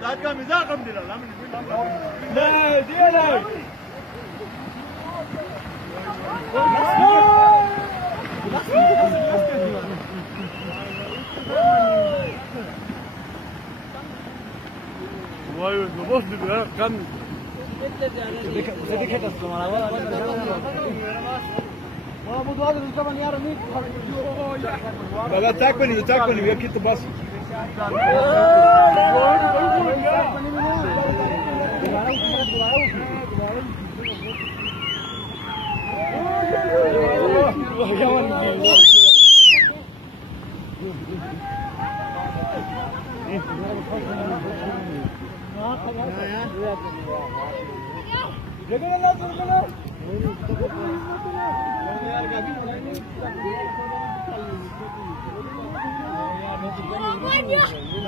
Zaten mizah diyorlar lan. Ne diyorlar? Vay be, bos diyor kan. Sedikit aslan. Bu duadır zaman yarın ilk. Baba tak beni, wir kitte bas.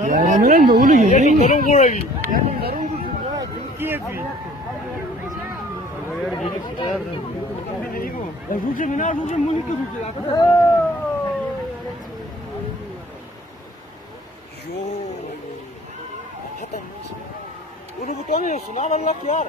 Yarın da onu giyin. Yarın buraya git. Onu bu tanıyorsun, Allah ya.